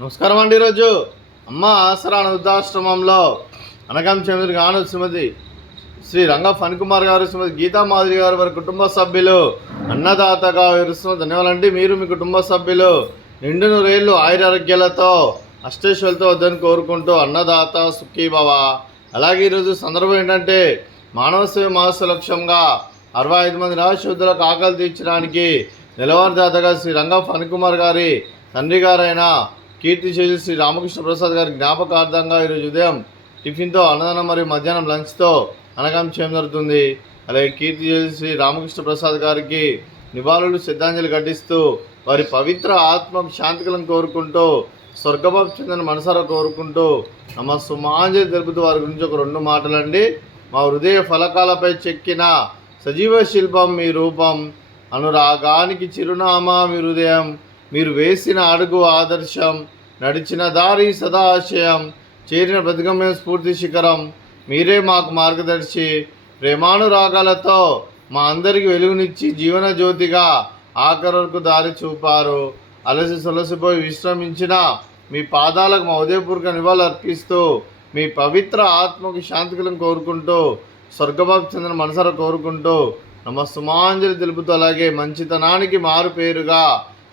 నమస్కారం అండి. ఈరోజు అమ్మ ఆసరా వృద్ధాశ్రమంలో అనగం చంద్ర గాను శ్రీమతి శ్రీ రంగ ఫణికుమార్ గారు, శ్రీమతి గీతా మాధురి గారు, వారి కుటుంబ సభ్యులు అన్నదాతగా వివరిస్తున్న ధన్యవాదాలండి. మీరు మీ కుటుంబ సభ్యులు నిండు నూరేళ్ళు ఆయురారోగ్యాలతో అష్టేశ్వరులతో వద్దని కోరుకుంటూ అన్నదాత సుఖీభవ. అలాగే ఈరోజు సందర్భం ఏంటంటే మానవ సేవ మాస లక్ష్యంగా 65 మంది నిరాశ్రయులకు ఆకలి తీర్చడానికి నెలవారుదాతగా శ్రీ రంగ ఫణికుమార్ గారి తండ్రి గారైన కీర్తిశేషి శ్రీ రామకృష్ణ ప్రసాద్ గారి జ్ఞాపకార్థంగా ఈరోజు ఉదయం టిఫిన్తో అన్నదానం మరియు మధ్యాహ్నం లంచ్తో అనగం చేయడం జరుగుతుంది. అలాగే కీర్తిశేషి శ్రీ రామకృష్ణ ప్రసాద్ గారికి నివాళులు శ్రద్ధాంజలి ఘటిస్తూ వారి పవిత్ర ఆత్మకు శాంతికలను కోరుకుంటూ స్వర్గభావం చెందిన మనసారా కోరుకుంటూ నమస్సుమాంజలి తెలుపుతూ వారి గురించి ఒక 2 మాటలండి. మా హృదయ ఫలకాలపై చెక్కిన సజీవ శిల్పం మీ రూపం, అనురాగానికి చిరునామా మీ హృదయం, మీరు వేసిన అడుగు ఆదర్శం, నడిచిన దారి సదాశయం, చేరిన బ్రతిగమ్యం స్ఫూర్తి శిఖరం, మీరే మాకు మార్గదర్శి. ప్రేమానురాగాలతో మా అందరికీ వెలుగునిచ్చి జీవన జ్యోతిగా ఆఖరి వరకు దారి చూపారు. అలసి సొలసిపోయి విశ్రమించిన మీ పాదాలకు మా ఉదయపూర్వక నివాళులు అర్పిస్తూ మీ పవిత్ర ఆత్మకు శాంతికలను కోరుకుంటూ స్వర్గభావం చెందిన మనసారా కోరుకుంటూ నమస్సుమాంజలి తెలుపుతూ అలాగే మంచితనానికి మారు పేరుగా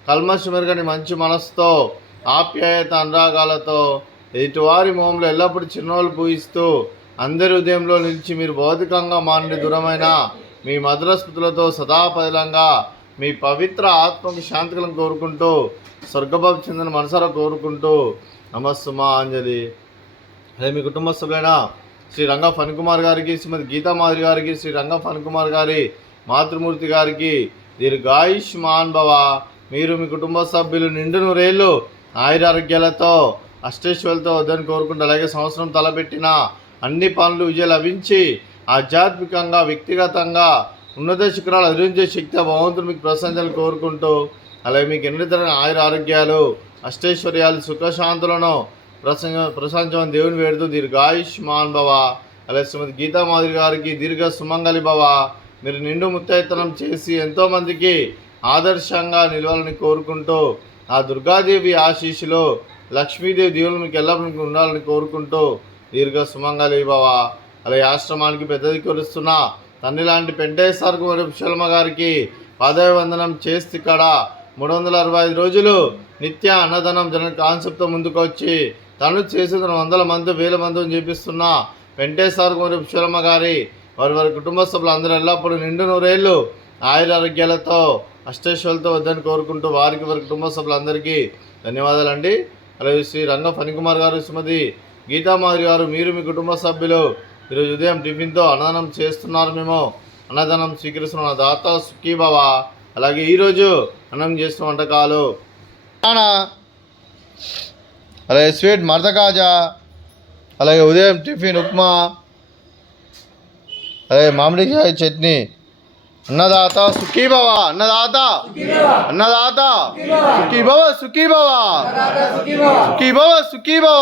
కల్మషమెరగని మంచి మనసుతో ఆప్యాయత అనురాగాలతో ఎదుటివారి మోహంలో ఎల్లప్పుడూ చిరునవ్వులు పూయిస్తూ అందరి ఉదయంలో నిలిచి మీరు భౌతికంగా మానుడి దూరమైన మీ మధుర స్మృతులతో సదాపదిలంగా మీ పవిత్ర ఆత్మకు శాంతికలను కోరుకుంటూ స్వర్గభావం చెందిన మనసారా కోరుకుంటూ నమస్సుమాంజలి. అదే మీ కుటుంబ సభ్యులైన శ్రీ రంగ ఫణికుమార్ గారికి, శ్రీమతి గీతా మాధురి గారికి, శ్రీ రంగ ఫణికుమార్ గారి మాతృమూర్తి గారికి దీర్ఘాయుష్మాన్ భవ. మీరు మీ కుటుంబ సభ్యులు నిండు నూరేళ్ళు ఆయురారోగ్యాలతో అష్టేశ్వరులతో వద్దని కోరుకుంటూ అలాగే సంవత్సరం తలపెట్టిన అన్ని పనులు విజయం లభించి ఆధ్యాత్మికంగా వ్యక్తిగతంగా ఉన్నత శిఖరాలు అధిరించే శక్తి భగవంతుడు మీకు ప్రశంసలు కోరుకుంటూ అలాగే మీకు ఎన్నితరమైన ఆయురారోగ్యాలు అష్టైశ్వర్యాలు సుఖశాంతులను ప్రశంసమని దేవుని వేడుతూ దీర్ఘాయుష్మాన్ భవ. అలాగే శ్రీమతి గీతా మాధురి గారికి దీర్ఘ సుమంగళి భవ. మీరు నిండు ముత్తైతనం చేసి ఎంతోమందికి ఆదర్శంగా నిలవాలని కోరుకుంటూ ఆ దుర్గాదేవి ఆశీస్సులో లక్ష్మీదేవి దేవులు మీకు ఎల్లప్పుడు ఉండాలని కోరుకుంటూ దీర్ఘ సుమంగళి భవ. అలాగే ఆశ్రమానికి పెద్దది కొలుస్తున్న తండ్రి లాంటి పెంటేశ్వర కుమార్ గారికి పాదాభివందనం చేస్తే ఇక్కడ 365 రోజులు నిత్య అన్నదానం జన కాన్సెప్ట్తో ముందుకు వచ్చి తను చేసిన 100 మంది 1000 మందిని చేపిస్తున్న వెంకటేశ్వర కుమార్ గారి వారి కుటుంబ సభ్యులు అందరూ ఎల్లప్పుడూ నిండు నూరేళ్ళు ఆయురారోగ్యాలతో అష్టేశ్వరులతో వద్దని కోరుకుంటూ వారికి వారి కుటుంబ సభ్యులందరికీ ధన్యవాదాలండి. అలాగే శ్రీ రంగ ఫణికుమార్ గారు, శ్రీమతి గీతా మాధురి గారు, మీరు మీ కుటుంబ సభ్యులు ఈరోజు ఉదయం టిఫిన్తో అన్నదానం చేస్తున్నారు. మేము అన్నదానం స్వీకరిస్తున్న దాత సుఖీభవ. అలాగే ఈరోజు అన్నం చేస్తున్న వంటకాలు అలాగే స్వీట్ మర్ద కాజా, అలాగే ఉదయం టిఫిన్ ఉప్మా, అలాగే మామిడికాయ చట్నీ. అన్నదాత సుఖీభవ, అన్నదాత అన్నదాత సుఖీభవ సుఖీభవ సుఖీభవ సుఖీభవ.